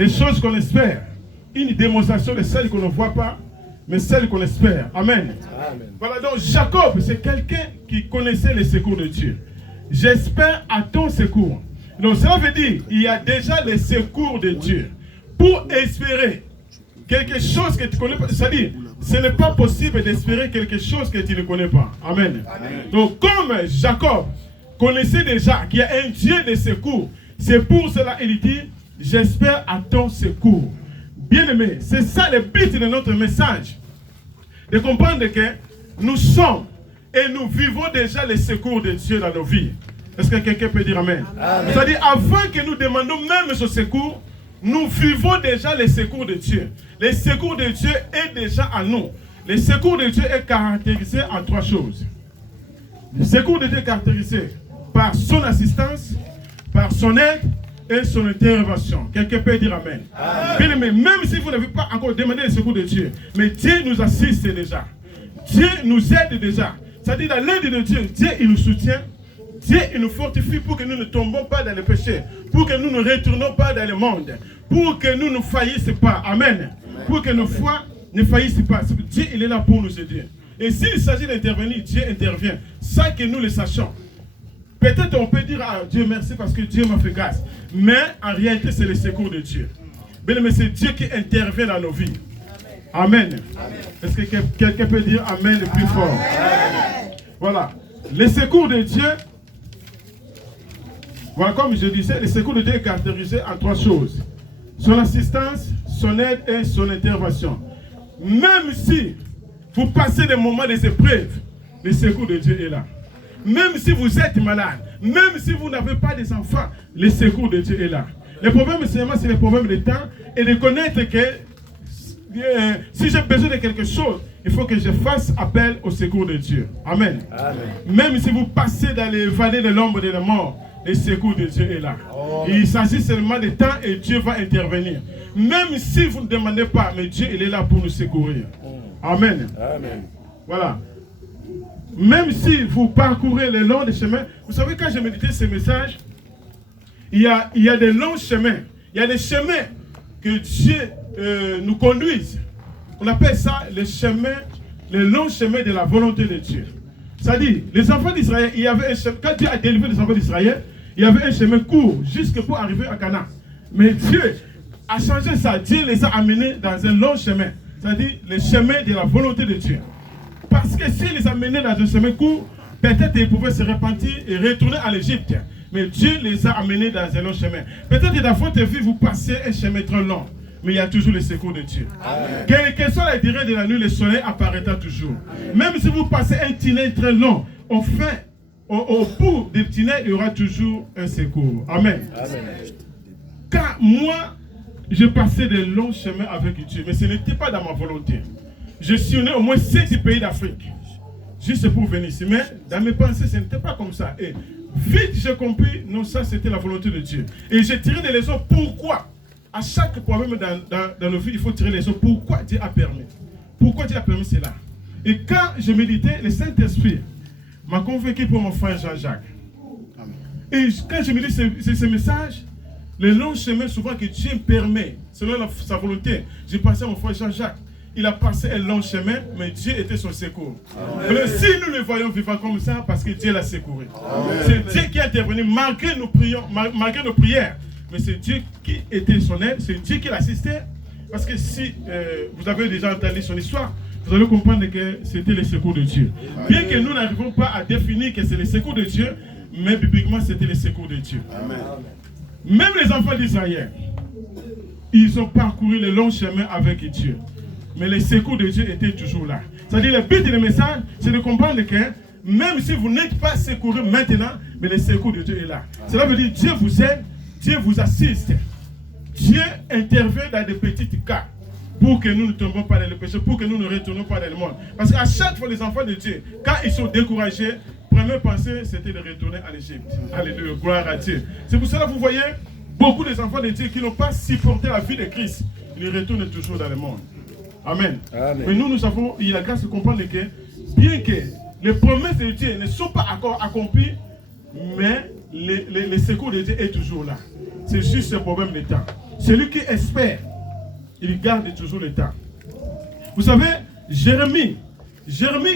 des choses qu'on espère. Une démonstration de celles qu'on ne voit pas, mais celles qu'on espère. Amen. Amen. Voilà, donc Jacob, c'est quelqu'un qui connaissait les secours de Dieu. J'espère à ton secours. Donc ça veut dire, il y a déjà les secours de Dieu. Pour espérer quelque chose que tu ne connais pas, c'est-à-dire, ce n'est pas possible d'espérer quelque chose que tu ne connais pas. Amen. Amen. Donc comme Jacob connaissait déjà qu'il y a un Dieu de secours, c'est pour cela qu'il dit, j'espère à ton secours. Bien-aimé, c'est ça le but de notre message. De comprendre que nous sommes et nous vivons déjà les secours de Dieu dans nos vies. Est-ce que quelqu'un peut dire Amen? Amen. C'est-à-dire, avant que nous demandions même ce secours, nous vivons déjà les secours de Dieu. Les secours de Dieu est déjà à nous. Les secours de Dieu est caractérisé en trois choses. Le secours de Dieu est caractérisé par son assistance, par son aide et son intervention. Quelqu'un peut dire Amen. Bien aimé, même si vous n'avez pas encore demandé le secours de Dieu, mais Dieu nous assiste déjà. Dieu nous aide déjà. C'est-à-dire, dans l'aide de Dieu, Dieu il nous soutient. Dieu il nous fortifie pour que nous ne tombons pas dans le péché, pour que nous ne retournons pas dans le monde, pour que nous ne faillissions pas. Amen. Pour que nos foi ne faillissent pas. Dieu il est là pour nous aider. Et s'il s'agit d'intervenir, Dieu intervient, sans que nous le sachions. Peut-être on peut dire à Dieu merci parce que Dieu m'a fait grâce. Mais en réalité, c'est le secours de Dieu. Mais c'est Dieu qui intervient dans nos vies. Amen. Amen. Est-ce que quelqu'un peut dire Amen le plus fort? Amen. Voilà. Le secours de Dieu, voilà, comme je disais, le secours de Dieu est caractérisé en trois choses. Son assistance, son aide et son intervention. Même si vous passez des moments des épreuves, le secours de Dieu est là. Même si vous êtes malade, même si vous n'avez pas des enfants, le secours de Dieu est là. Le problème, c'est le problème de temps et de connaître que si j'ai besoin de quelque chose, il faut que je fasse appel au secours de Dieu. Amen. Amen. Même si vous passez dans les vallées de l'ombre de la mort, le secours de Dieu est là. Oh. Il s'agit seulement de temps et Dieu va intervenir. Même si vous ne demandez pas, mais Dieu il est là pour nous secourir. Amen. Amen. Voilà. Même si vous parcourez le long des chemins, vous savez, quand je méditais ce message, il y a des longs chemins. Il y a des chemins que Dieu nous conduise. On appelle ça le long chemin de la volonté de Dieu. C'est-à-dire, les enfants d'Israël, il y avait un chemin, quand Dieu a délivré les enfants d'Israël, il y avait un chemin court jusque pour arriver à Canaan. Mais Dieu a changé ça. Dieu les a amenés dans un long chemin. C'est-à-dire, le chemin de la volonté de Dieu. Parce que s'il les a menés dans un chemin court, peut-être ils pouvaient se repentir et retourner à l'Égypte. Mais Dieu les a amenés dans un long chemin. Peut-être dans votre vie, vous passez un chemin trop long. Mais il y a toujours le secours de Dieu. Quelle que soit la durée de la nuit, le soleil apparaîtra toujours. Amen. Même si vous passez un tunnel très long, au bout du tunnel, il y aura toujours un secours. Amen. Amen. Car moi, j'ai passé de longs chemins avec Dieu, mais ce n'était pas dans ma volonté. Je suis né au moins 7 pays d'Afrique, juste pour venir ici. Mais dans mes pensées, ce n'était pas comme ça. Et vite, j'ai compris, non, ça c'était la volonté de Dieu. Et j'ai tiré des leçons. Pourquoi? À chaque problème dans nos vies, il faut tirer les leçons. Pourquoi Dieu a permis? Pourquoi Dieu a permis cela? Et quand je méditais, le Saint-Esprit m'a convaincu pour mon frère Jean-Jacques. Et quand je médite ce message, le long chemin souvent que Dieu permet, selon sa volonté, j'ai passé à mon frère Jean-Jacques. Il a passé un long chemin, mais Dieu était son secours. Mais si nous le voyons vivant comme ça, parce que Dieu l'a secouru. C'est Dieu qui est intervenu malgré nos prières. Mais c'est Dieu qui était son aide, c'est Dieu qui l'assistait. Parce que si vous avez déjà entendu son histoire, vous allez comprendre que c'était le secours de Dieu. Bien que nous n'arrivons pas à définir que c'est le secours de Dieu, mais bibliquement c'était le secours de Dieu. Amen. Même les enfants d'Israël, ils ont parcouru le long chemin avec Dieu. Mais le secours de Dieu était toujours là. C'est-à-dire le but du message, c'est de comprendre que même si vous n'êtes pas secouru maintenant, mais le secours de Dieu est là. Cela veut dire Dieu vous aide, Dieu vous assiste. Dieu intervient dans des petits cas pour que nous ne tombions pas dans le péché, pour que nous ne retournions pas dans le monde. Parce qu'à chaque fois, les enfants de Dieu, quand ils sont découragés, première pensée, c'était de retourner à l'Égypte. Alléluia, gloire à Dieu. C'est pour cela que vous voyez beaucoup des enfants de Dieu qui n'ont pas supporté la vie de Christ. Ils retournent toujours dans le monde. Amen. Amen. Mais nous avons eu la grâce de comprendre que, bien que les promesses de Dieu ne sont pas encore accomplies, mais le secours de Dieu est toujours là. C'est juste ce problème de temps. Celui qui espère, il garde toujours le temps. Vous savez, Jérémie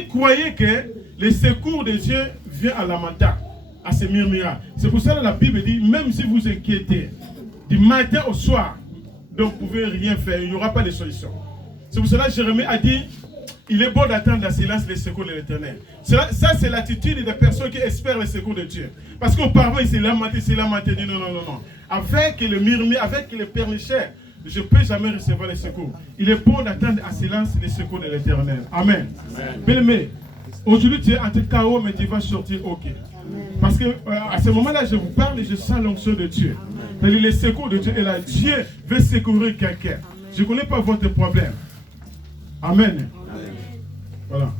croyait que le secours de Dieu vient à lamentar, à se murmurer. C'est pour ça que la Bible dit, même si vous inquiétez, du matin au soir, donc vous ne pouvez rien faire, il n'y aura pas de solution. C'est pour cela que Jérémie a dit, il est bon d'attendre en silence le secours de l'Éternel. Ça, c'est l'attitude des personnes qui espèrent le secours de Dieu. Parce qu'auparavant, il s'est lamenté, il dit non. Avec le murmure, avec le pernicheur, je ne peux jamais recevoir le secours. Il est bon d'attendre en silence le secours de l'Éternel. Amen. Bien-aimé, aujourd'hui tu es en chaos, mais tu vas sortir ok. Parce que à ce moment-là, je vous parle et je sens l'onction de Dieu. Le secours de Dieu est là. Dieu veut secourir quelqu'un. Je ne connais pas votre problème. Amen. Voilà.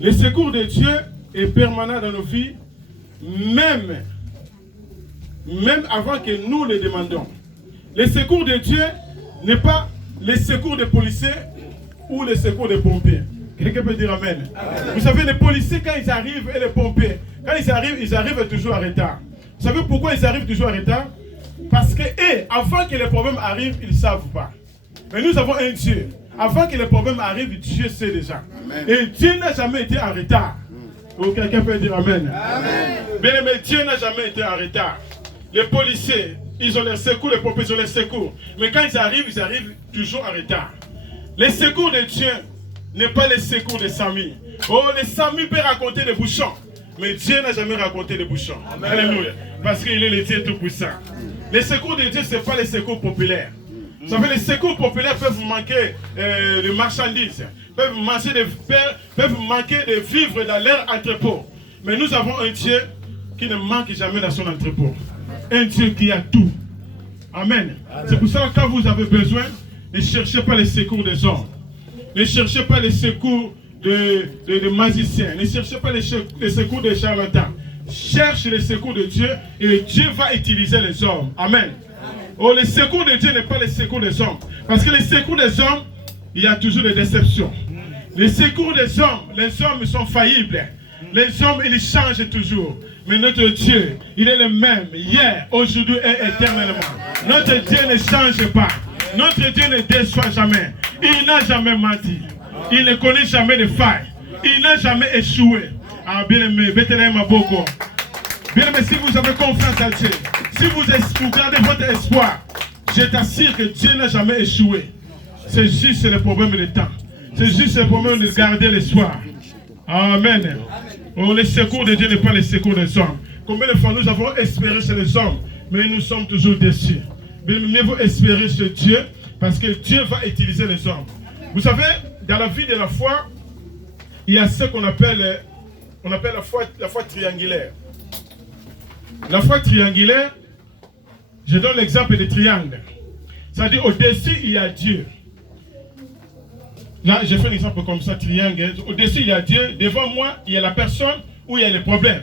Le secours de Dieu est permanent dans nos vies, même avant que nous le demandions. Le secours de Dieu n'est pas le secours des policiers ou le secours des pompiers. Quelqu'un peut dire amen. Vous savez, les policiers, quand ils arrivent, et les pompiers, quand ils arrivent toujours en retard. Vous savez pourquoi ils arrivent toujours en retard? Parce que, avant que les problèmes arrivent, ils ne savent pas. Mais nous avons un Dieu. Avant que les problèmes arrivent, Dieu sait déjà. Amen. Et Dieu n'a jamais été en retard. Donc, quelqu'un peut dire amen. Mais Dieu n'a jamais été en retard. Les policiers, ils ont les secours, les pompiers, ils ont les secours. Mais quand ils arrivent toujours en retard. Les secours de Dieu n'est pas les secours de Samy. Oh, les Samy peuvent raconter des bouchons. Mais Dieu n'a jamais raconté des bouchons. Amen. Alléluia. Parce qu'il est le Dieu tout-puissant. Les secours de Dieu, ce n'est pas les secours populaires. Vous savez, les secours populaires peuvent manquer de marchandises, peuvent manquer de vivres dans leur entrepôt. Mais nous avons un Dieu qui ne manque jamais dans son entrepôt. Un Dieu qui a tout. Amen. C'est pour ça que quand vous avez besoin, ne cherchez pas les secours des hommes. Ne cherchez pas les secours de magiciens. Ne cherchez pas les secours des charlatans. Cherche les secours de Dieu et Dieu va utiliser les hommes. Amen. Oh, le secours de Dieu n'est pas le secours des hommes. Parce que les secours des hommes, il y a toujours des déceptions. Les secours des hommes, les hommes sont faillibles. Les hommes, ils changent toujours. Mais notre Dieu, il est le même hier, aujourd'hui et éternellement. Notre Dieu ne change pas. Notre Dieu ne déçoit jamais. Il n'a jamais menti. Il ne connaît jamais de failles. Il n'a jamais échoué. Ah, bien aimé, Bethléem a beaucoup. Bien aimé, si vous avez confiance en Dieu, si vous gardez votre espoir, je t'assure que Dieu n'a jamais échoué. C'est juste le problème de temps. C'est juste le problème de garder l'espoir. Amen. Oh, le secours de Dieu n'est pas le secours des hommes. Combien de fois nous avons espéré chez les hommes, mais nous sommes toujours déçus. Mais mieux vaut espérer chez Dieu, parce que Dieu va utiliser les hommes. Vous savez, dans la vie de la foi, il y a ce qu'on appelle, la foi triangulaire. La foi triangulaire, je donne l'exemple des triangles. C'est-à-dire, au-dessus, il y a Dieu. Là, j'ai fait un exemple comme ça, triangle. Au-dessus, il y a Dieu. Devant moi, il y a la personne où il y a les problèmes.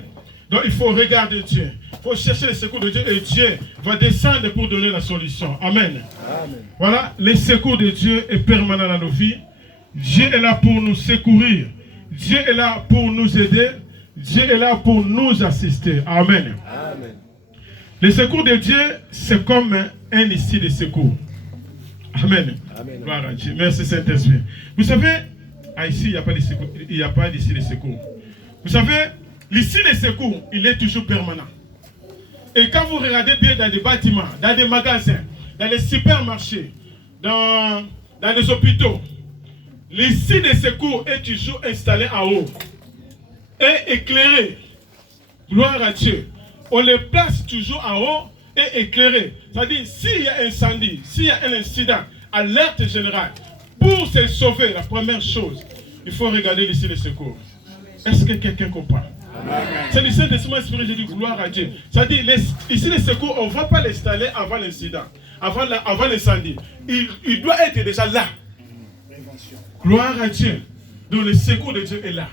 Donc, il faut regarder Dieu. Il faut chercher le secours de Dieu et Dieu va descendre pour donner la solution. Amen. Amen. Voilà, le secours de Dieu est permanent dans nos vies. Dieu est là pour nous secourir. Dieu est là pour nous aider. Dieu est là pour nous assister. Amen. Amen. Le secours de Dieu, c'est comme un ici de secours. Amen. Amen. Gloire à Dieu. Merci Saint-Esprit. Vous savez, ici, il n'y a pas de secours. Il n'y a pas d'ici de secours. Vous savez, l'ici de secours, il est toujours permanent. Et quand vous regardez bien dans des bâtiments, dans des magasins, dans les supermarchés, dans les hôpitaux, l'ici de secours est toujours installé en haut et éclairé. Gloire à Dieu. On les place toujours en haut et éclairé. C'est-à-dire, s'il y a un incendie, s'il y a un incident, alerte générale, pour se sauver, la première chose, il faut regarder l'ici de secours. Est-ce que quelqu'un comprend? C'est le Saint-Esprit, j'ai dit gloire à Dieu. C'est-à-dire, ici les secours, on ne va pas l'installer avant l'incident, avant l'incendie. Il doit être déjà là. Gloire à Dieu. Donc le secours de Dieu est là.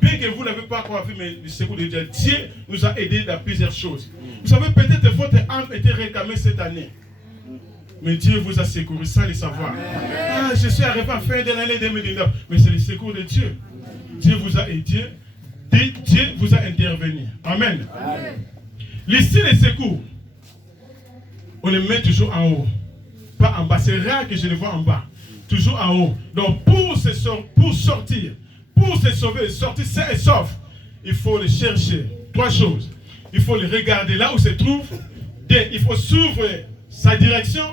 Bien que vous n'avez pas compris, mais le secours de Dieu, Dieu nous a aidés dans plusieurs choses. Vous savez, peut-être votre âme était réclamée cette année. Mais Dieu vous a secouru sans le savoir. Ah, je suis arrivé à fin de l'année 2019. Mais c'est le secours de Dieu. Dieu vous a aidé. Dieu vous a intervenu. Amen. Amen. L'ici, les secours. on les met toujours en haut. Pas en bas. C'est rare que je les vois en bas. Toujours en haut. Donc pour sortir, pour se sauver, sortir sain et sauf, il faut les chercher. 3 choses. Il faut les regarder là où se trouve. 2, il faut suivre sa direction.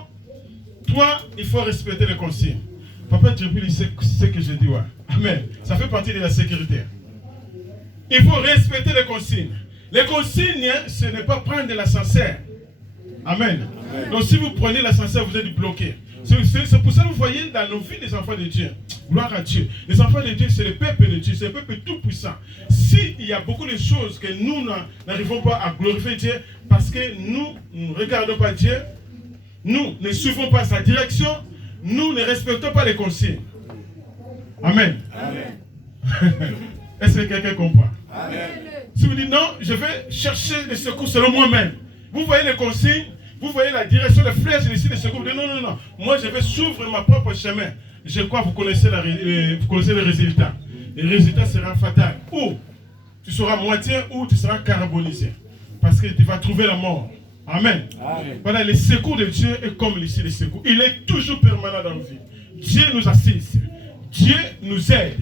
3, il faut respecter les consignes. Papa Tripoli sait ce que je dis. Ouais. Amen. Ça fait partie de la sécurité. Il faut respecter les consignes. Les consignes, ce n'est pas prendre l'ascenseur. Amen. Amen. Donc si vous prenez l'ascenseur, vous êtes bloqué. C'est pour ça que vous voyez dans nos vies les enfants de Dieu. Gloire à Dieu. Les enfants de Dieu, c'est le peuple de Dieu, c'est le peuple tout puissant. S'il y a beaucoup de choses que nous n'arrivons pas à glorifier Dieu, parce que nous ne regardons pas Dieu, nous ne suivons pas sa direction, nous ne respectons pas les consignes. Amen. Amen. Est-ce que quelqu'un comprend? Amen. Si vous dites non, je vais chercher les secours selon moi-même. Vous voyez les consignes, vous voyez la direction, les flèches ici, les secours. Vous dites non. Moi, je vais suivre ma propre chemin. Je crois que vous connaissez le résultat. Le résultat sera fatal. Ou tu seras moitié, ou tu seras carbonisé. Parce que tu vas trouver la mort. Amen. Amen. Voilà, le secours de Dieu est comme ici le secours. Il est toujours permanent dans nos vies. Dieu nous assiste. Dieu nous aide.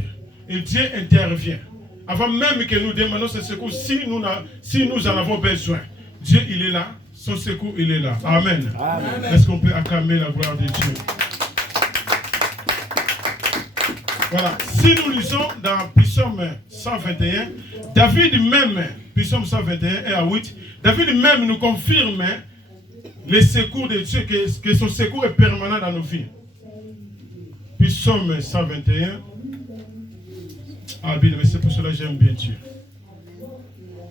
Et Dieu intervient. Avant même que nous demandons ce secours, si nous en avons besoin, Dieu, il est là. Son secours, il est là. Amen. Amen. Est-ce qu'on peut acclamer la gloire de Dieu? Voilà. Si nous lisons dans Psaume 121, David même, Psaume 121, 1 à 8, David même nous confirme le secours de Dieu, que son secours est permanent dans nos vies. Psaume 121. Ah bien, mais c'est pour cela que j'aime bien Dieu.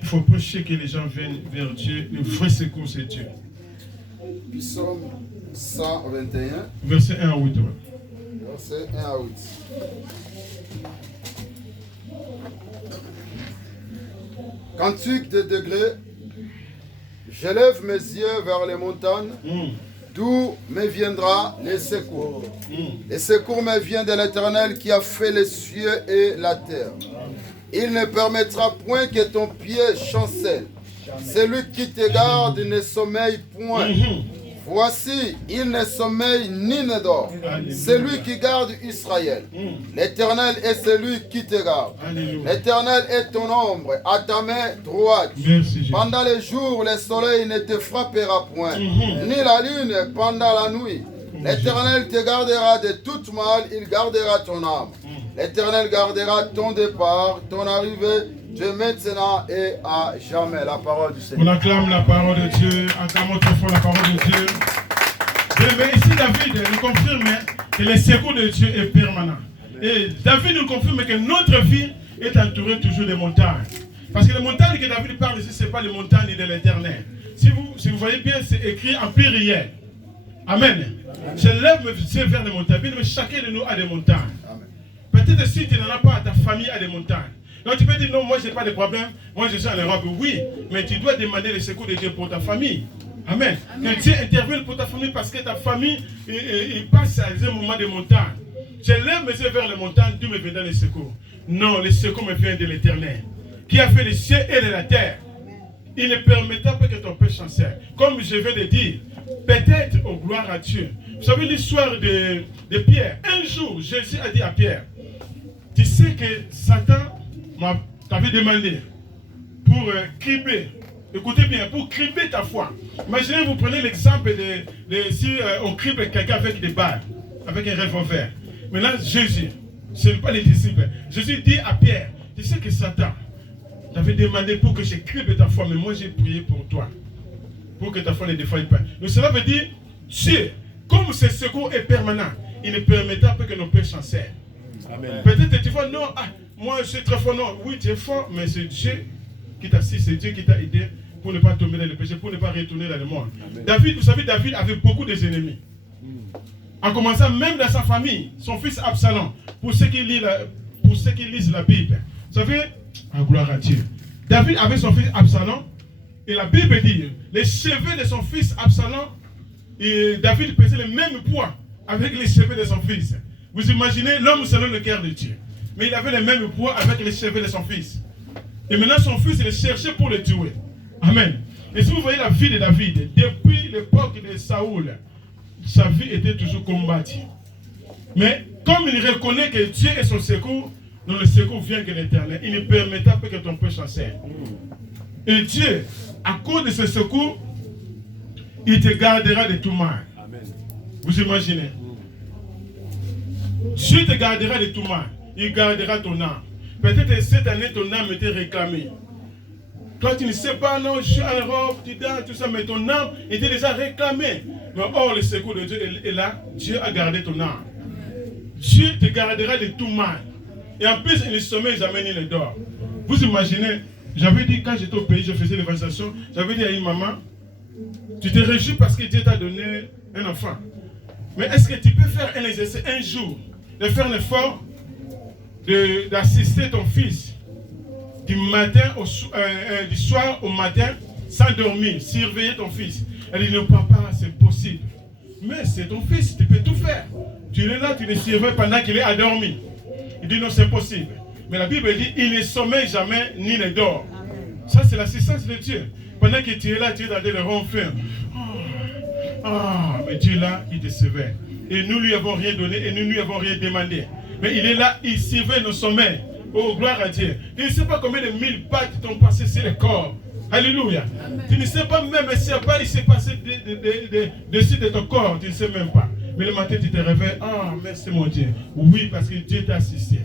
Il faut prêcher que les gens viennent vers Dieu. Le vrai secours, c'est Dieu. Psaume 121. Verset 1 à 8. Ouais. Verset 1 à 8. Cantique de degrés. J'élève mes yeux vers les montagnes. D'où me viendra le secours? Le secours me vient de l'Éternel qui a fait les cieux et la terre. Il ne permettra point que ton pied chancelle. Celui qui te garde ne sommeille point. Voici, il ne sommeille ni ne dort. Celui qui garde Israël. L'Éternel est celui qui te garde. L'Éternel est ton ombre à ta main droite. Merci, pendant les jours, le soleil ne te frappera point, ni la lune pendant la nuit. L'Éternel te gardera de toute mal, il gardera ton âme. L'Éternel gardera ton départ, ton arrivée, de maintenant et à jamais. La parole du Seigneur. On acclame la parole de Dieu. Acclamons très fort la parole de Dieu. Mais ici, David nous confirme que le secours de Dieu est permanent. Et David nous confirme que notre vie est entourée toujours de montagnes. Parce que les montagnes que David parle ici, ce n'est pas les montagnes de l'Éternel. Si vous voyez bien, c'est écrit en pluriel. Amen. Je lève mes yeux vers les montagnes. Mais chacun de nous a des montagnes. Peut-être si tu n'en as pas, ta famille a des montagnes. Donc tu peux dire non, moi je n'ai pas de problème, moi je suis en Europe. Oui, mais tu dois demander le secours de Dieu pour ta famille. Amen. Amen. Que Dieu intervienne pour ta famille parce que ta famille il passe à un moment de montagne. Je lève mes yeux vers les montagnes, Dieu me viendra le secours. Non, le secours me vient de l'Éternel, qui a fait les cieux et la terre. Il ne permettra pas que ton père chancelle. Comme je vais le dire, peut-être au gloire à Dieu. Vous savez l'histoire de Pierre. Un jour, Jésus a dit à Pierre, tu sais que Satan t'avait demandé pour criber, écoutez bien, pour criber ta foi. Imaginez, vous prenez l'exemple de si on cribe quelqu'un avec des balles, avec un revolver. Maintenant, Jésus, ce n'est pas les disciples. Jésus dit à Pierre, tu sais que Satan t'avait demandé pour que je cribe ta foi, mais moi j'ai prié pour toi, pour que ta foi ne défaille pas. Donc cela veut dire, Dieu, comme ce secours est permanent, il ne permettra pas que nos pères chancellent. Peut-être tu vois, non, moi je suis très fort, non, oui tu es fort, mais c'est Dieu qui t'assiste, c'est Dieu qui t'a aidé pour ne pas tomber dans le péché, pour ne pas retourner dans le monde. David, vous savez, David avait beaucoup d'ennemis. En commençant même dans sa famille, son fils Absalom, pour ceux qui lisent la Bible. Vous savez, gloire à Dieu. David avait son fils Absalom, et la Bible dit, les cheveux de son fils Absalom, et David pesait le même poids avec les cheveux de son fils. Vous imaginez l'homme selon le cœur de Dieu. Mais il avait le même poids avec les cheveux de son fils. Et maintenant son fils, il le cherchait pour le tuer. Amen. Et si vous voyez la vie de David, depuis l'époque de Saoul, sa vie était toujours combattue. Mais comme il reconnaît que Dieu est son secours, dont le secours vient que l'Éternel, il ne permettra pas que ton peuple chancelle. Et Dieu, à cause de ce secours, il te gardera de tout mal. Amen. Vous imaginez? Dieu te gardera de tout mal. Il gardera ton âme. Peut-être cette année, ton âme était réclamée. Toi, tu ne sais pas, non, je suis en Europe, tu danses, tout ça, mais ton âme était déjà réclamée. Mais or, le secours de Dieu est là. Dieu a gardé ton âme. Dieu te gardera de tout mal. Et en plus, il ne sommeille jamais ni ne dort. Vous imaginez, j'avais dit, quand j'étais au pays, je faisais l'évangélisation, j'avais dit à une maman, tu te réjouis parce que Dieu t'a donné un enfant. Mais est-ce que tu peux faire un exercice un jour, de faire l'effort d'assister ton fils du matin du soir au matin sans dormir, surveiller ton fils? Elle dit non papa, c'est possible. Mais c'est ton fils, tu peux tout faire. Tu es là, tu le surveilles pendant qu'il est endormi. Il dit non, c'est possible. Mais la Bible dit il ne sommeille jamais ni ne dort. Ça c'est l'assistance de Dieu. Pendant que tu es là, tu es dans le ronflement. Mais Dieu là, il te surveille. Et nous lui avons rien donné et nous lui avons rien demandé. Mais il est là, il surveille nos sommeils. Oh, gloire à Dieu. Il ne sait pas combien de mille pattes t'ont passé sur le corps. Alléluia. Amen. Tu ne sais pas même s'il s'est passé dessus de ton corps. Tu ne sais même pas. Mais le matin, tu te réveilles. Ah, merci mon Dieu. Oui, parce que Dieu t'a assisté.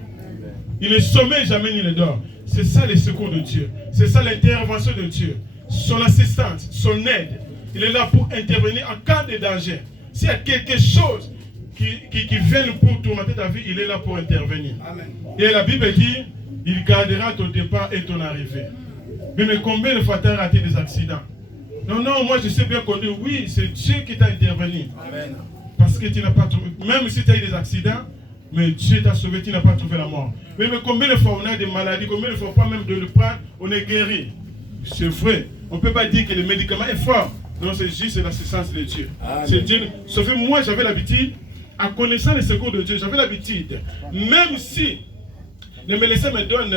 Il ne sommeille jamais ni ne dort. C'est ça le secours de Dieu. C'est ça l'intervention de Dieu. Son assistance, son aide. Il est là pour intervenir en cas de danger. S'il y a quelque chose qui vient pour tourmenter ta vie, il est là pour intervenir. Amen. Et la Bible dit, il gardera ton départ et ton arrivée. Mais combien de fois tu as raté des accidents? Non, moi je sais bien conduire. Oui, c'est Dieu qui t'a intervenu. Amen. Parce que tu n'as pas trouvé, même si tu as eu des accidents, mais Dieu t'a sauvé, tu n'as pas trouvé la mort. Mais combien de fois on a des maladies, combien de fois pas même de le prendre, on est guéri. C'est vrai. On ne peut pas dire que le médicament est fort. Non, c'est juste l'assistance de Dieu. C'est Dieu. Sauf que moi, j'avais l'habitude, en connaissant le secours de Dieu, j'avais l'habitude, même si le médecin me donne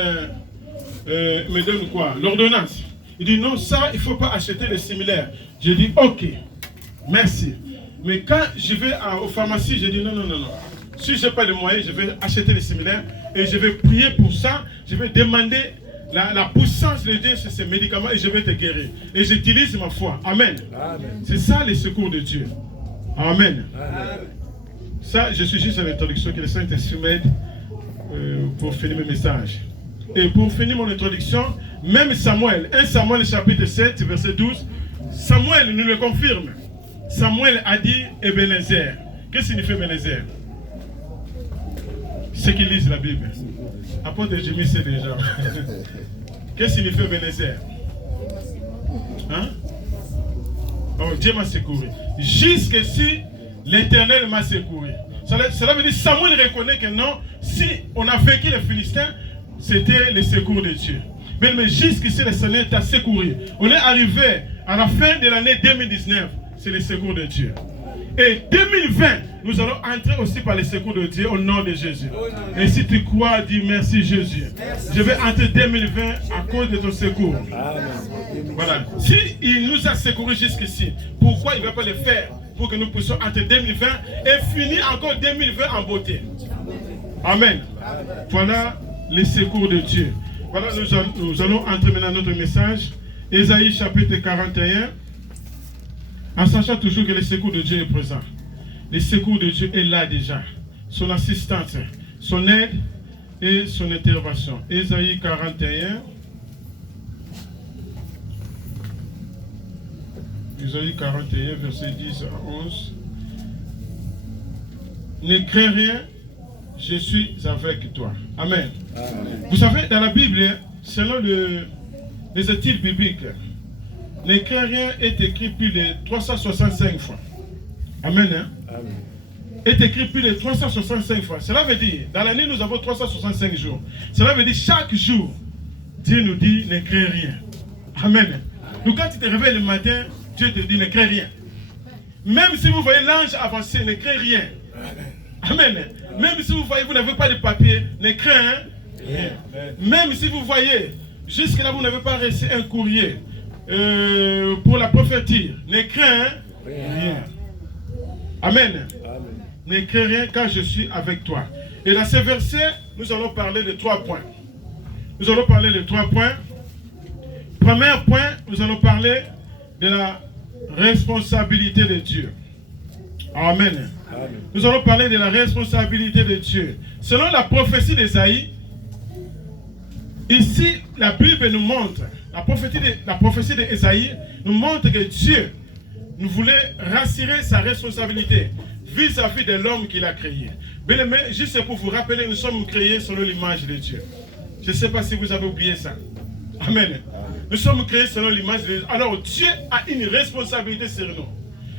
quoi? L'ordonnance. Il dit non, ça, il ne faut pas acheter le similaire. Je dis ok, merci. Mais quand je vais aux pharmacies, je dis non. Si je n'ai pas de moyens, je vais acheter les similaires et je vais prier pour ça. Je vais demander la puissance de Dieu sur ces médicaments et je vais te guérir. Et j'utilise ma foi. Amen. C'est ça le secours de Dieu. Amen. Amen. Ça, je suis juste à l'introduction que le Saint-Esprit m'aide pour finir mes messages. Et pour finir mon introduction, même Samuel, 1 Samuel chapitre 7, verset 12, Samuel nous le confirme. Samuel a dit Ebenezer. Qu'est-ce que signifie Ebenezer? Ceux qui lisent la Bible. Apôtre Jérémie sait déjà. Qu'est-ce que signifie Ebenezer? Hein? Oh, Dieu m'a secouru. Jusqu'ici, l'Éternel m'a secouru. Cela veut dire que Samuel reconnaît que non, si on a vaincu les Philistins, c'était le secours de Dieu. Mais jusqu'ici, le Seigneur t'a secouru. On est arrivé à la fin de l'année 2019. C'est le secours de Dieu. Et 2020, nous allons entrer aussi par le secours de Dieu au nom de Jésus. Et si tu crois, dis merci Jésus. Merci. Je vais entrer 2020 à cause de ton secours. Voilà. Si il nous a secouru jusqu'ici, pourquoi il ne va pas le faire pour que nous puissions entrer 2020 et finir encore 2020 en beauté? Amen. Voilà le secours de Dieu. Voilà, nous allons entrer maintenant notre message. Ésaïe chapitre 41. En sachant toujours que le secours de Dieu est présent. Le secours de Dieu est là déjà. Son assistance, son aide et son intervention. Ésaïe 41. Ésaïe 41, verset 10 à 11. Ne crains rien, je suis avec toi. Amen. Amen. Vous savez, dans la Bible, selon les études bibliques, ne crains rien est écrit plus de 365 fois. Amen. Hein? Amen. Est écrit plus de 365 fois. Cela veut dire, dans l'année, nous avons 365 jours. Cela veut dire, chaque jour, Dieu nous dit, ne crains rien. Amen. Donc, quand tu te réveilles le matin, Dieu te dit, ne crains rien. Même si vous voyez l'ange avancer, ne crains rien. Amen. Même si vous voyez, vous n'avez pas de papier, ne crains rien. Même si vous voyez, jusque là, vous n'avez pas reçu un courrier. pour la prophétie, ne crains rien. Amen. Ne crains rien car je suis avec toi. Et dans ce verset, nous allons parler de 3 points. Nous allons parler de 3 points. Premier point, nous allons parler de la responsabilité de Dieu. Amen. Amen. Nous allons parler de la responsabilité de Dieu. Selon la prophétie d'Ésaïe, ici, la Bible nous montre, la prophétie d'Ésaïe nous montre que Dieu nous voulait rassurer sa responsabilité vis-à-vis de l'homme qu'il a créé. Bien aimé, juste pour vous rappeler, nous sommes créés selon l'image de Dieu. Je ne sais pas si vous avez oublié ça. Amen. Nous sommes créés selon l'image de Dieu. Alors Dieu a une responsabilité sur nous.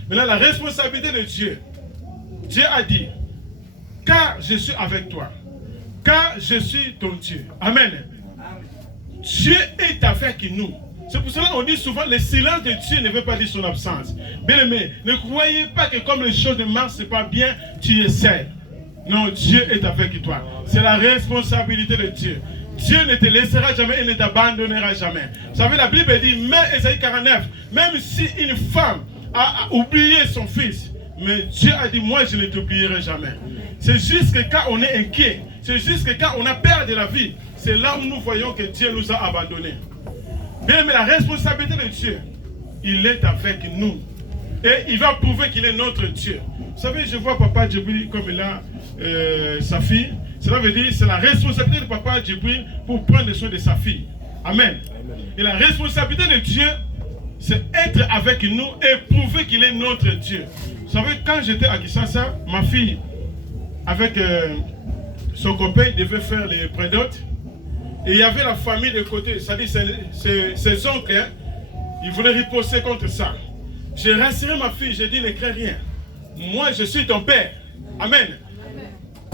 Maintenant, la responsabilité de Dieu, Dieu a dit, car je suis avec toi, car je suis ton Dieu. Amen. Dieu est avec nous. C'est pour cela qu'on dit souvent, le silence de Dieu ne veut pas dire son absence. Bien aimé, ne croyez pas que comme les choses ne marchent pas bien, tu es seul. Non, Dieu est avec toi. C'est la responsabilité de Dieu. Dieu ne te laissera jamais et ne t'abandonnera jamais. Vous savez, la Bible dit, mais Ésaïe 49, même si une femme a oublié son fils, mais Dieu a dit, moi je ne t'oublierai jamais. C'est juste que quand on est inquiet, c'est juste que quand on a peur de la vie, c'est là où nous voyons que Dieu nous a abandonnés. Bien, mais la responsabilité de Dieu, il est avec nous. Et il va prouver qu'il est notre Dieu. Vous savez, je vois Papa Djibril comme il a sa fille. Cela veut dire que c'est la responsabilité de Papa Djibril pour prendre soin de sa fille. Amen. Amen. Et la responsabilité de Dieu, c'est être avec nous et prouver qu'il est notre Dieu. Vous savez, quand j'étais à Kinshasa, ma fille, avec son copain, devait faire les prédotes. Et il y avait la famille de côté, c'est-à-dire ses oncles, hein, ils voulaient riposter contre ça. J'ai rassuré ma fille, j'ai dit, ne crains rien. Moi, je suis ton père. Amen.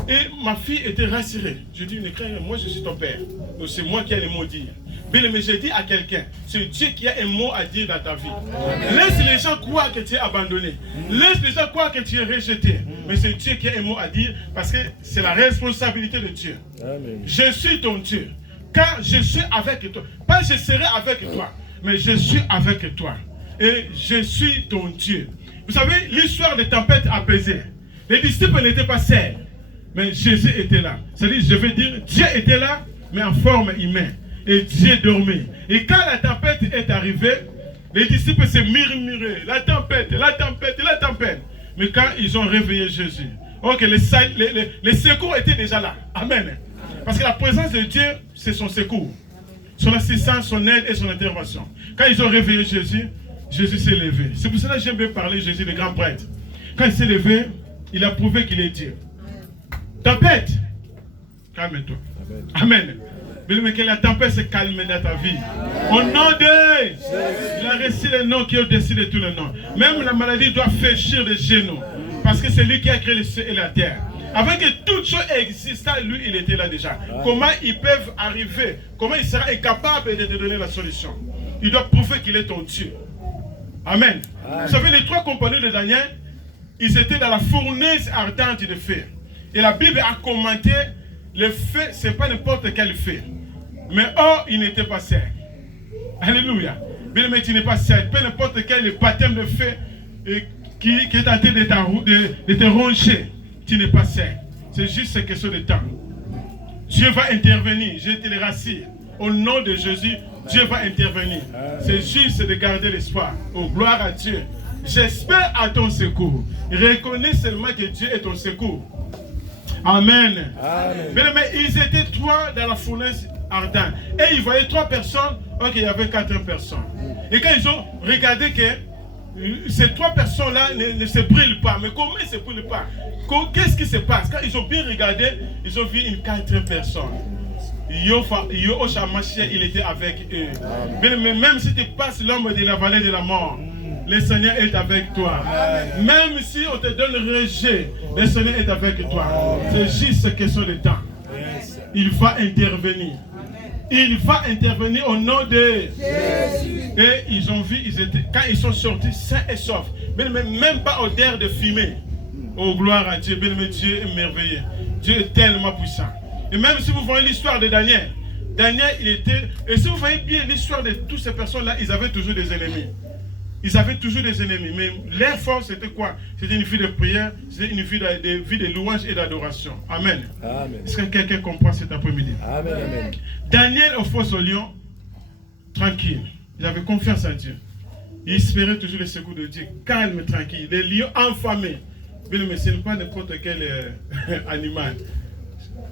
Et ma fille était rassurée. Je dis, ne crains rien, moi je suis ton père. Donc c'est moi qui ai les mots à dire. Mais j'ai dit à quelqu'un, c'est Dieu qui a un mot à dire dans ta vie. Laisse les gens croire que tu es abandonné. Laisse les gens croire que tu es rejeté. Mais c'est Dieu qui a un mot à dire parce que c'est la responsabilité de Dieu. Amen. Je suis ton Dieu. Car je suis avec toi. Pas je serai avec toi, mais je suis avec toi. Et je suis ton Dieu. Vous savez, l'histoire des tempêtes apaisées. Les disciples n'étaient pas seuls, mais Jésus était là. C'est-à-dire, je veux dire, Dieu était là, mais en forme humaine. Et Dieu dormait. Et quand la tempête est arrivée, les disciples se murmuraient. La tempête, la tempête, la tempête. Mais quand ils ont réveillé Jésus, ok, les secours étaient déjà là. Amen. Parce que la présence de Dieu, c'est son secours. Son assistance, son aide et son intervention. Quand ils ont réveillé Jésus, Jésus s'est levé. C'est pour cela que j'aime bien parler Jésus, le grand prêtre. Quand il s'est levé, il a prouvé qu'il est Dieu. Tempête, calme-toi. Amen. Mais que la tempête se calme dans ta vie. Au nom de Jésus, il a reçu le nom qui est au-dessus de tous les noms. Même la maladie doit fléchir les genoux. Parce que c'est lui qui a créé le ciel et la terre. Avant que toute chose existât, lui, il était là déjà. Comment ils peuvent arriver? Comment il sera incapable de te donner la solution? Il doit prouver qu'il est ton Dieu. Amen. Vous savez, les 3 compagnons de Daniel, ils étaient dans la fournaise ardente de feu. Et la Bible a commenté, le feu, ce n'est pas n'importe quel feu. Mais ils n'étaient pas seuls. Alléluia. Bien, mais tu n'es pas seul. Peu n'importe quel baptême de feu qui est tenté de te ronger. Tu n'es pas seul. C'est juste une question de temps. Dieu va intervenir. Je te le rassure. Au nom de Jésus, Dieu va intervenir. C'est juste de garder l'espoir. Oh, gloire à Dieu. J'espère à ton secours. Reconnais seulement que Dieu est ton secours. Amen. Amen. Mais ils étaient 3 dans la fournaise ardente. Et ils voyaient 3 personnes. Ok, il y avait 4 personnes. Et quand ils ont regardé que ces 3 personnes-là ne se brûlent pas. Mais comment ils ne se brûlent pas? Qu'est-ce qui se passe? Quand ils ont bien regardé, ils ont vu une 4 personnes. Il était avec eux. Mais même si tu passes l'ombre de la vallée de la mort, le Seigneur est avec toi. Amen. Même si on te donne le rejet, le Seigneur est avec toi. C'est juste une question de temps. Il va intervenir. Il va intervenir au nom de Jésus. Et ils ont vu, quand ils sont sortis sains et saufs, même pas odeur de fumée. Oh, gloire à Dieu. Bien, Dieu est merveilleux. Dieu est tellement puissant. Et même si vous voyez l'histoire de Daniel, Daniel, il était... Et si vous voyez bien l'histoire de toutes ces personnes-là, ils avaient toujours des ennemis. Ils avaient toujours des ennemis. Mais leur force, c'était quoi? C'était une vie de prière, c'était une vie de louange et d'adoration. Amen. Amen. Est-ce que quelqu'un comprend cet après-midi? Amen. Amen. Daniel, au fosse au lion, tranquille. Il avait confiance en Dieu. Il espérait toujours le secours de Dieu. Calme, tranquille. Les lions enflammés. Mais ce n'est pas n'importe quel animal.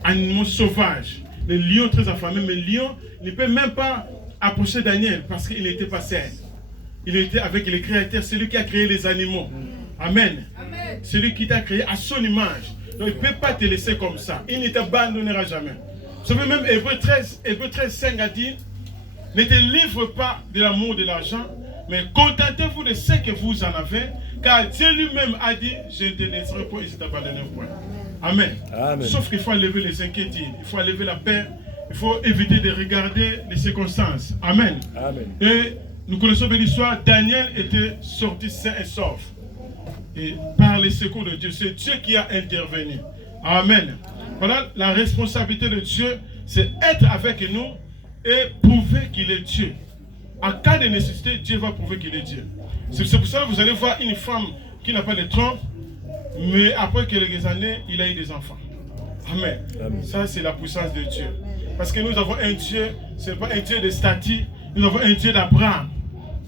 Animaux sauvages. Les lions très affamés, mais le lion ne peut même pas approcher Daniel parce qu'il n'était pas seul. Il était avec le Créateur, celui qui a créé les animaux. Amen. Amen. Celui qui t'a créé à son image. Donc il ne peut pas te laisser comme ça. Il ne t'abandonnera jamais. Vous savez, même Hébreux 13, 5 a dit, ne te livre pas de l'amour de l'argent, mais contentez-vous de ce que vous en avez, car Dieu lui-même a dit, je ne te laisserai pas et je ne t'abandonnerai point. Amen. Amen. Sauf qu'il faut enlever les inquiétudes, il faut enlever la peur, il faut éviter de regarder les circonstances. Amen. Amen. Et nous connaissons bien l'histoire, Daniel était sorti sain et sauf. Et par les secours de Dieu, c'est Dieu qui a intervenu. Amen. Voilà, la responsabilité de Dieu, c'est être avec nous et prouver qu'il est Dieu. En cas de nécessité, Dieu va prouver qu'il est Dieu. C'est pour ça que vous allez voir une femme qui n'a pas de trompe, mais après quelques années, il a eu des enfants. Amen. Amen. Ça, c'est la puissance de Dieu. Parce que nous avons un Dieu, ce n'est pas un Dieu de statues, nous avons un Dieu d'Abraham,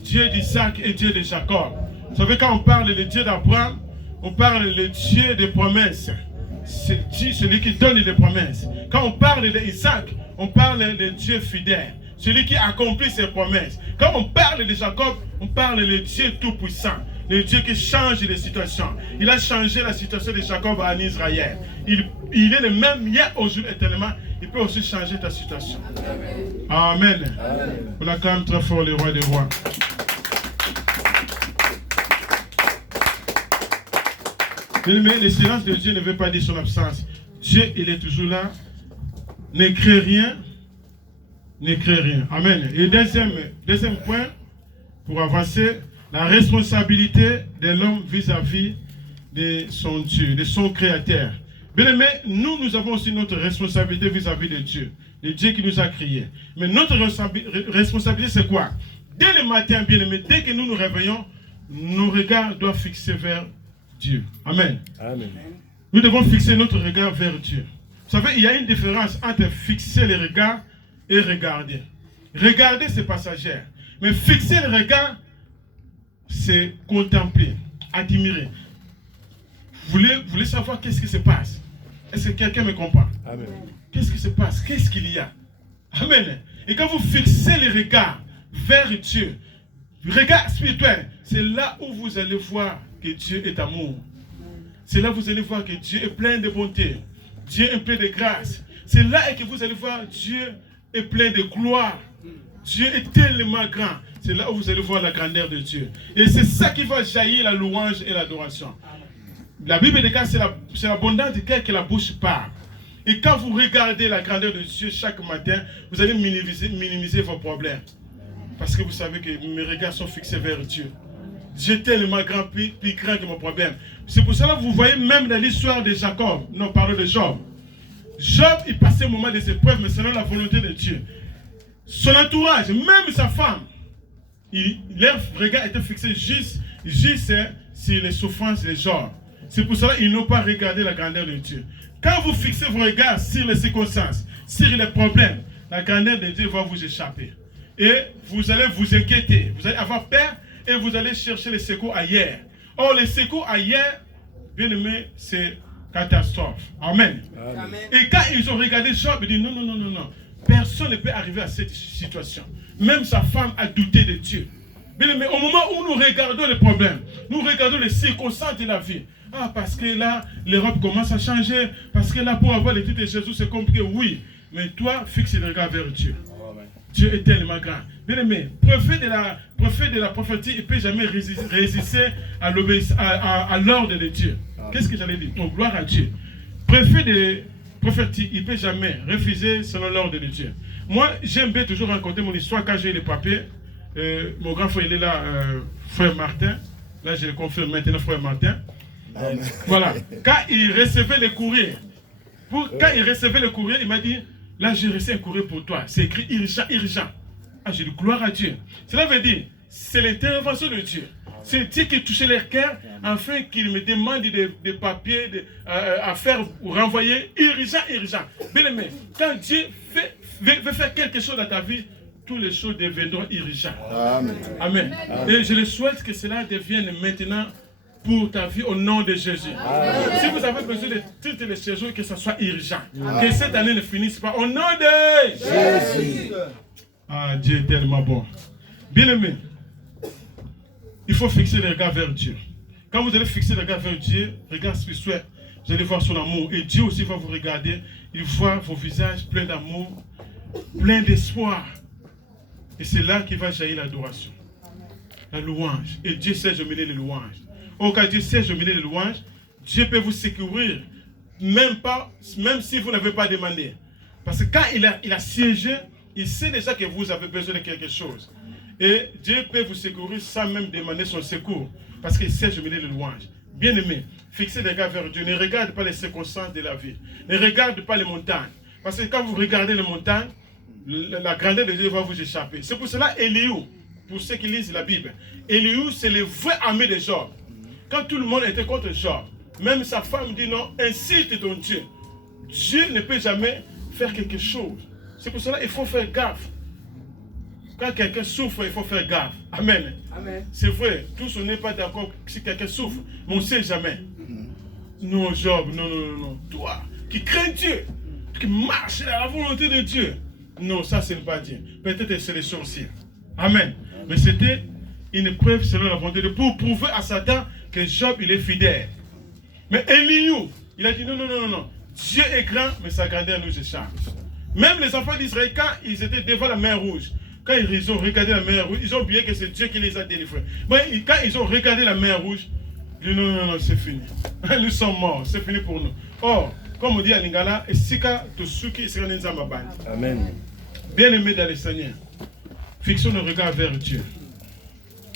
Dieu d'Isaac et Dieu de Jacob. Vous savez, quand on parle de Dieu d'Abraham, on parle de Dieu des promesses. C'est Dieu, celui qui donne les promesses. Quand on parle d'Isaac, on parle de Dieu fidèle, celui qui accomplit ses promesses. Quand on parle de Jacob, on parle de Dieu tout-puissant, le Dieu qui change les situations. Il a changé la situation de Jacob en Israël. Il est le même hier, aujourd'hui, éternellement. Il peut aussi changer ta situation. Amen. Amen. On a quand même très fort le roi des rois. Mais le silence de Dieu ne veut pas dire son absence. Dieu, il est toujours là. Ne crée rien. Ne crée rien. Amen. Et deuxième point, pour avancer, la responsabilité de l'homme vis-à-vis de son Dieu, de son Créateur. Bien aimé, nous avons aussi notre responsabilité vis-à-vis de Dieu, le Dieu qui nous a créés. Mais notre responsabilité, c'est quoi? Dès le matin, bien aimé, dès que nous nous réveillons, nos regards doivent fixer vers Dieu. Amen. Amen. Nous devons fixer notre regard vers Dieu. Vous savez, il y a une différence entre fixer les regards et regarder. Regarder, c'est passager. Mais fixer le regard, c'est contempler, admirer. Vous voulez savoir qu'est-ce qui se passe? Est-ce que quelqu'un me comprend? Amen. Qu'est-ce qui se passe? Qu'est-ce qu'il y a? Amen. Et quand vous fixez les regards vers Dieu, regard spirituel, c'est là où vous allez voir que Dieu est amour. C'est là où vous allez voir que Dieu est plein de bonté. Dieu est plein de grâce. C'est là que vous allez voir Dieu est plein de gloire. Dieu est tellement grand. C'est là où vous allez voir la grandeur de Dieu. Et c'est ça qui va jaillir la louange et l'adoration. La Bible déclare c'est l'abondance du cœur que la bouche parle. Et quand vous regardez la grandeur de Dieu chaque matin, vous allez minimiser vos problèmes. Parce que vous savez que mes regards sont fixés vers Dieu. Dieu est tellement grand, plus grand que mon problème. C'est pour cela que vous voyez même dans l'histoire de Jacob, non, parlons de Job. Job, il passait un moment des épreuves, mais selon la volonté de Dieu. Son entourage, même sa femme, leur regard était fixé juste sur les souffrances de Job. C'est pour cela qu'ils n'ont pas regardé la grandeur de Dieu. Quand vous fixez vos regards sur les circonstances, sur les problèmes, la grandeur de Dieu va vous échapper. Et vous allez vous inquiéter, vous allez avoir peur et vous allez chercher les secours ailleurs. Or, les secours ailleurs, bien aimé, c'est catastrophe. Amen. Amen. Et quand ils ont regardé Job, ils disent non. Personne ne peut arriver à cette situation. Même sa femme a douté de Dieu. Bien aimé, au moment où nous regardons les problèmes, nous regardons les circonstances de la vie. Ah, parce que là, l'Europe commence à changer. Parce que là, pour avoir les titres de Jésus, c'est compliqué. Oui, mais toi, fixe le regard vers Dieu. Dieu est tellement grand. Bien aimé, prophète de la prophétie, il ne peut jamais résister à l'ordre de Dieu. Qu'est-ce que j'allais dire? Oh, gloire à Dieu. Prophète de prophétie, il ne peut jamais refuser selon l'ordre de Dieu. Moi, j'aime bien toujours raconter mon histoire quand j'ai eu les papiers. Mon grand frère, il est là, frère Martin. Là, je le confirme maintenant, frère Martin. Voilà. Quand il recevait le courrier, il m'a dit, Là, j'ai reçu un courrier pour toi. C'est écrit urgent, urgent. Ah, j'ai dit gloire à Dieu. Cela veut dire, c'est l'intervention de Dieu. C'est Dieu qui touchait leur cœur afin qu'il me demande des papiers à faire ou renvoyer urgent, urgent. Bien aimé, quand Dieu veut faire quelque chose dans ta vie, toutes les choses deviendront urgentes. Amen. Amen. Et je le souhaite que cela devienne maintenant pour ta vie au nom de Jésus. Amen. Si vous avez besoin de toutes les séjours, que ce soit urgent. Amen. Que cette année ne finisse pas au nom de Jésus. Ah, Dieu est tellement bon. Bien aimé, il faut fixer le regard vers Dieu. Quand vous allez fixer le regard vers Dieu, regard spirituel, vous allez voir son amour. Et Dieu aussi va vous regarder. Il voit vos visages pleins d'amour, pleins d'espoir. Et c'est là qu'il va jaillir l'adoration. La louange. Et Dieu sait mener les louanges. Au cas où Dieu sait mener les louanges, Dieu peut vous secourir, même si vous n'avez pas demandé. Parce que quand il a siégé, il sait déjà que vous avez besoin de quelque chose. Et Dieu peut vous secourir sans même demander son secours. Parce qu'il sait mener les louanges. Bien aimé, fixez les regards vers Dieu. Ne regarde pas les circonstances de la vie. Ne regarde pas les montagnes. Parce que quand vous regardez les montagnes, la grandeur de Dieu va vous échapper. C'est pour cela, Éliou, pour ceux qui lisent la Bible, Éliou, c'est le vrai ami de Job. Quand tout le monde était contre Job, même sa femme dit non, insulte ton Dieu. Dieu ne peut jamais faire quelque chose. C'est pour cela qu'il faut faire gaffe. Quand quelqu'un souffre, il faut faire gaffe. Amen. Amen. C'est vrai, tous on n'est pas d'accord si quelqu'un souffre, mais on ne sait jamais. Non, Job, non. Toi, qui crains Dieu, qui marche à la volonté de Dieu. Non, ça, ce n'est pas Dieu. Peut-être que c'est les sorciers. Amen. Mais c'était une preuve selon la volonté de Dieu pour prouver à Satan que Job, il est fidèle. Mais Éliou, il a dit non. Dieu est grand, mais sa grandeur nous échappe. Même les enfants d'Israël, quand ils étaient devant la mer Rouge, quand ils ont regardé la mer Rouge, ils ont oublié que c'est Dieu qui les a délivrés. Mais quand ils ont regardé la mer Rouge, ils ont dit non, c'est fini. Nous sommes morts, c'est fini pour nous. Or, comme on dit à Lingala, Amen. Bien-aimés dans le Seigneur, fixons nos regards vers Dieu.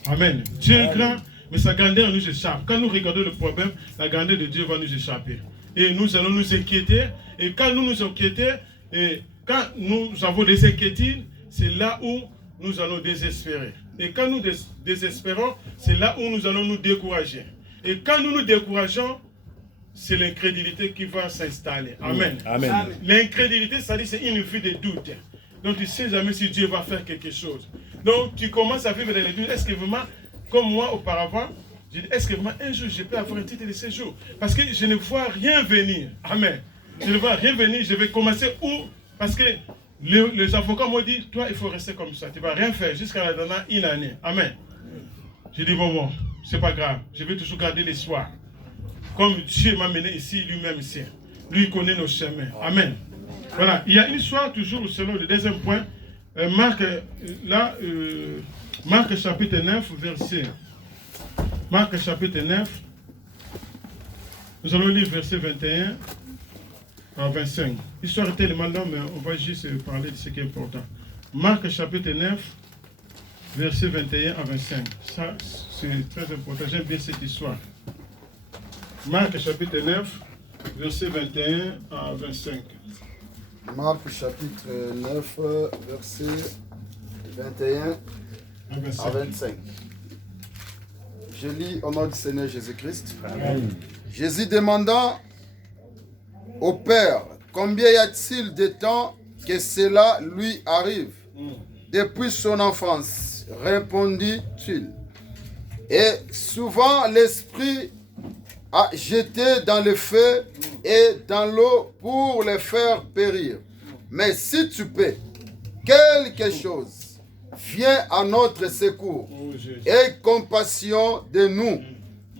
Amen. Dieu est grand, mais sa grandeur nous échappe. Quand nous regardons le problème, la grandeur de Dieu va nous échapper. Et nous allons nous inquiéter. Et quand nous nous inquiétons, et quand nous avons des inquiétudes, c'est là où nous allons désespérer. Et quand nous désespérons, c'est là où nous allons nous décourager. Et quand nous nous décourageons, c'est l'incrédulité qui va s'installer. Amen. Amen. L'incrédulité, ça dit c'est une vie de doute. Donc tu ne sais jamais si Dieu va faire quelque chose. Donc tu commences à vivre dans les doutes. Est-ce que vraiment, comme moi auparavant, je dis, est-ce que vraiment un jour je peux avoir un titre de séjour? Parce que je ne vois rien venir. Amen. Je ne vois rien venir. Je vais commencer où? Parce que les avocats m'ont dit, toi il faut rester comme ça. Tu ne vas rien faire jusqu'à la dernière une année. Amen. Je dis, bon, c'est pas grave. Je vais toujours garder l'espoir. Comme Dieu m'a mené ici, lui-même sait. Lui connaît nos chemins. Amen. Voilà. Il y a une histoire toujours selon le deuxième point. Marc chapitre 9, verset. Marc chapitre 9. Nous allons lire verset 21 à 25. L'histoire est tellement longue, mais on va juste parler de ce qui est important. Marc chapitre 9, verset 21 à 25. Ça, c'est très important. J'aime bien cette histoire. Marc chapitre 9, verset 21 à 25. Marc chapitre 9, verset 21 à 25. Je lis au nom du Seigneur Jésus-Christ. Amen. Jésus demanda au Père, combien y a-t-il de temps que cela lui arrive? Depuis son enfance, répondit-il. Et souvent l'Esprit a jeté dans le feu et dans l'eau pour les faire périr. Mais si tu peux, quelque chose, viens à notre secours et compassion de nous.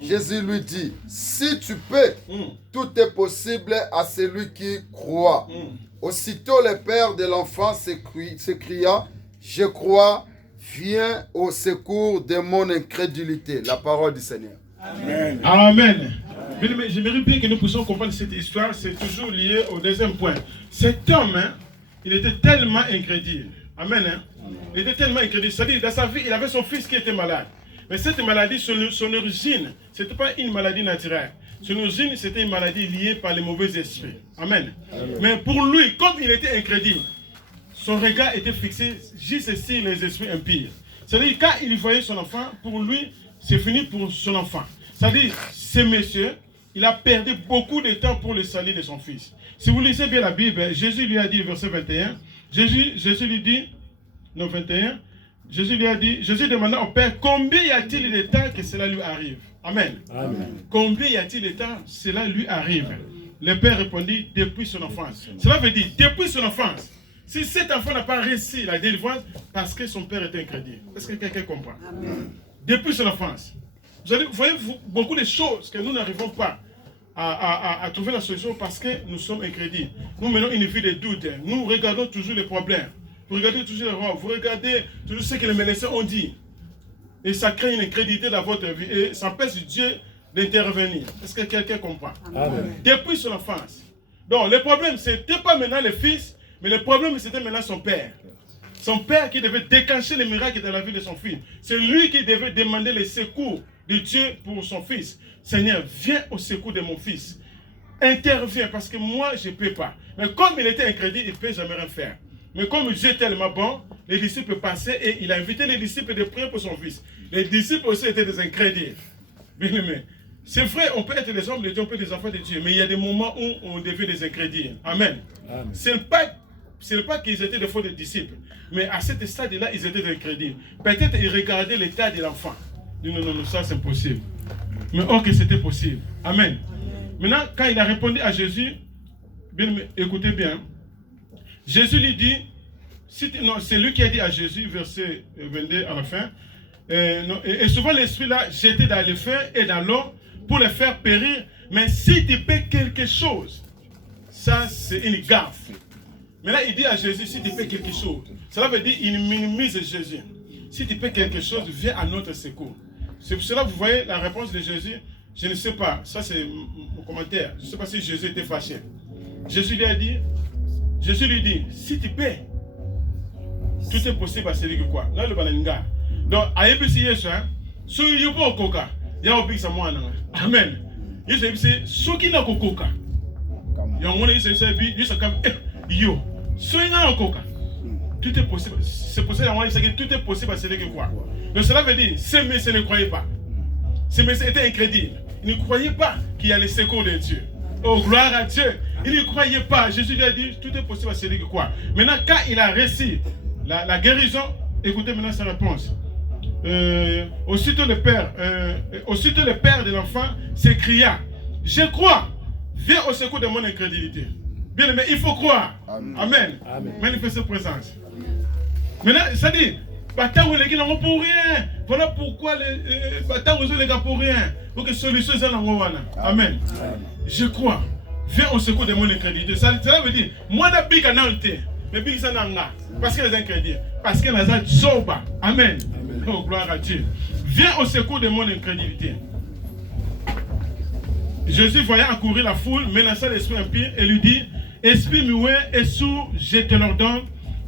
Jésus lui dit, si tu peux, tout est possible à celui qui croit. Aussitôt le père de l'enfant s'écria, je crois, viens au secours de mon incrédulité. La parole du Seigneur. Amen. Amen. Mais j'aimerais bien que nous puissions comprendre cette histoire, c'est toujours lié au deuxième point. Cet homme, il était tellement incrédule. Amen. Il était tellement incrédule. C'est-à-dire, dans sa vie, il avait son fils qui était malade. Mais cette maladie, son origine, ce n'était pas une maladie naturelle. Sinusine, c'était une maladie liée par les mauvais esprits. Amen. Mais pour lui, comme il était incrédule, son regard était fixé juste sur les esprits impies. C'est-à-dire, quand il voyait son enfant, pour lui, c'est fini pour son enfant. C'est-à-dire, ce monsieur, il a perdu beaucoup de temps pour le salut de son fils. Si vous lisez bien la Bible, Jésus lui a dit, verset 21, Jésus lui dit, non 21, Jésus demanda au Père, combien y a-t-il de temps que cela lui arrive? Amen. Amen. Combien y a-t-il de temps cela lui arrive? Le Père répondit, depuis son enfance. Cela veut dire, depuis son enfance. Si cet enfant n'a pas réussi la délivrance, parce que son père était incrédule. Est-ce que quelqu'un comprend? Amen. Depuis son enfance. Vous voyez beaucoup de choses que nous n'arrivons pas à trouver la solution parce que nous sommes incrédules. Nous menons une vie de doute. Nous regardons toujours les problèmes. Vous regardez toujours les rois. Vous regardez toujours ce que les médecins ont dit. Et ça crée une incrédulité dans votre vie. Et ça empêche Dieu d'intervenir. Est-ce que quelqu'un comprend? Amen. Depuis son enfance. Donc, le problème, ce n'était pas maintenant le fils, mais le problème, c'était maintenant son père. Son père qui devait déclencher les miracles dans la vie de son fils. C'est lui qui devait demander les secours de Dieu pour son fils. Seigneur, viens au secours de mon fils. Interviens, parce que moi, je ne peux pas. Mais comme il était incrédule, il ne peut jamais rien faire. Mais comme Dieu est tellement bon, les disciples passaient et il a invité les disciples de prier pour son fils. Les disciples aussi étaient des incrédules. Bien aimé. C'est vrai, on peut être des hommes de Dieu, on peut être des enfants de Dieu, mais il y a des moments où on devient des incrédules. Amen. Ce n'est pas qu'ils étaient des faux disciples, mais à cet stade-là, ils étaient incrédules. Peut-être ils regardaient l'état de l'enfant. Ils disaient non, ça c'est impossible. Mais or que c'était possible. Amen. Maintenant, quand il a répondu à Jésus, bien, écoutez bien, Jésus lui dit, c'est lui qui a dit à Jésus, verset 22 à la fin, et souvent l'esprit là jeté dans le feu et dans l'eau pour les faire périr, mais si tu paies quelque chose, ça c'est une gaffe. Mais là il dit à Jésus, si tu paies quelque chose, cela veut dire il minimise Jésus. Si tu paies quelque chose, viens à notre secours. C'est pour cela que vous voyez la réponse de Jésus, je ne sais pas, ça c'est mon commentaire, je ne sais pas si Jésus était fâché. Jésus lui dit, si tu paies, tout est possible à celui qui croit. Là le bananinga. Donc, à ébisi Yesu, so il y a pas au coca, il y a au big samoa. Amen. Yesu ébisi, so qui n'a qu'au coca. Il y a un moment où Yesu ébisi, Yesu comme, yo, so il y a au coca. Tout est possible. C'est pour ça que tout est possible à celui qui croit. Donc, cela veut dire, ces messieurs ne croyaient pas. Ces messieurs étaient incrédules. Ils ne croyaient pas qu'il y a le secours de Dieu. Oh, gloire à Dieu. Ils ne croyaient pas. Jésus lui a dit, tout est possible à celui qui croit. Maintenant, quand il a réussi la guérison, écoutez maintenant sa réponse. Aussitôt le père de l'enfant s'écria, je crois, viens au secours de mon incrédulité. Bien aimé, il faut croire. Amen. Amen. Amen. Manifeste présence. Maintenant, ça dit, les gens pour rien. Voilà pourquoi les gars pour rien. Pour que solution soit là. Amen. Je crois, viens au secours de mon incrédulité. Ça veut dire, moi n'a pas canalité. Mais bien ça n'a pas. Parce que les incrédules. Parce que les gens sont bas. Amen. Oh, gloire à Dieu. Viens au secours de mon incrédulité. Jésus voyait accourir la foule, menaçant l'esprit impie et lui dit, esprit muet et sourd, je te l'ordonne,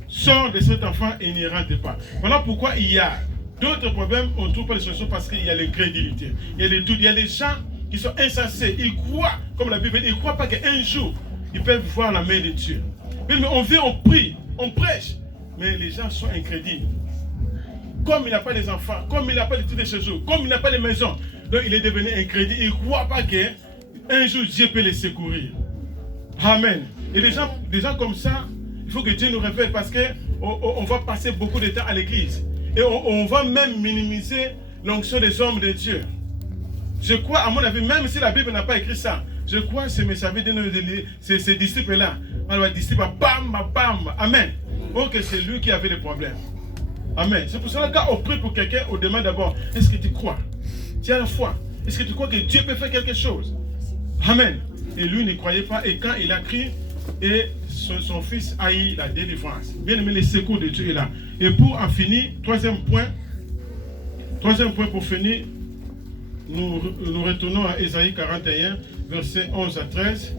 sors de cet enfant et n'y rentre pas. Voilà pourquoi il y a d'autres problèmes, on ne trouve pas les solutions parce qu'il y a l'incrédulité. Il y a les doutes, il y a des gens qui sont insensés. Ils croient, comme la Bible dit, ils ne croient pas qu'un jour, ils peuvent voir la main de Dieu. Mais on vient, on prie, on prêche, mais les gens sont incrédules. Comme il n'a pas les enfants, comme il n'a pas de toutes les choses, comme il n'a pas les maisons, donc il est devenu incrédule. Il ne croit pas qu'un jour Dieu peut les secourir. Amen. Et des gens comme ça, il faut que Dieu nous révèle parce qu'on va passer beaucoup de temps à l'église. Et on va même minimiser l'onction des hommes de Dieu. Je crois, à mon avis, même si la Bible n'a pas écrit ça, je crois que ces disciples-là, alors les disciples, bam, bam, amen. Ok, c'est lui qui avait des problèmes. Amen. C'est pour cela que quand on prie pour quelqu'un, on demande d'abord, est-ce que tu crois? Tu as la foi? Est-ce que tu crois que Dieu peut faire quelque chose? Amen. Et lui ne croyait pas. Et quand il a crié, et son fils a eu la délivrance. Bien aimé, le secours de Dieu est là. Et pour en finir, troisième point pour finir, nous retournons à Ésaïe 41, versets 11 à 13.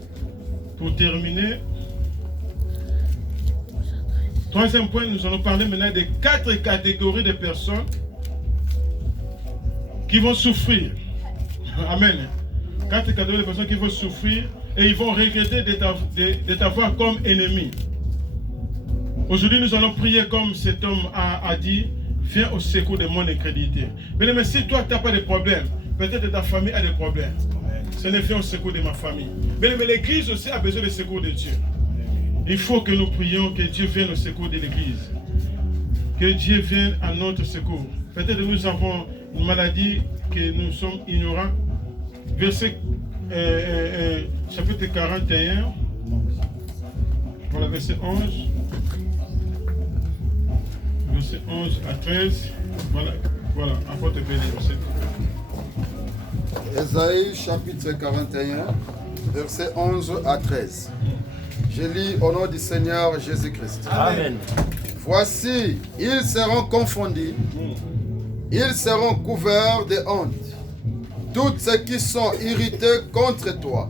Pour terminer, troisième point, nous allons parler maintenant des 4 catégories de personnes qui vont souffrir. Amen. 4 catégories de personnes qui vont souffrir et ils vont regretter de t'avoir comme ennemi. Aujourd'hui, nous allons prier comme cet homme a dit, viens au secours de mon incrédulité. Mais si toi, tu n'as pas de problème, peut-être ta famille a des problèmes. Ce n'est viens au secours de ma famille. Mais l'Église aussi a besoin du secours de Dieu. Il faut que nous prions que Dieu vienne au secours de l'Église. Que Dieu vienne à notre secours. Peut-être que nous avons une maladie que nous sommes ignorants. Verset chapitre 41. Voilà, verset 11. Verset 11 à 13. Voilà, apporte béni. Ésaïe chapitre 41, verset 11 à 13. Je lis au nom du Seigneur Jésus-Christ. Amen. Voici, ils seront confondus, ils seront couverts de honte. Tous ceux qui sont irrités contre toi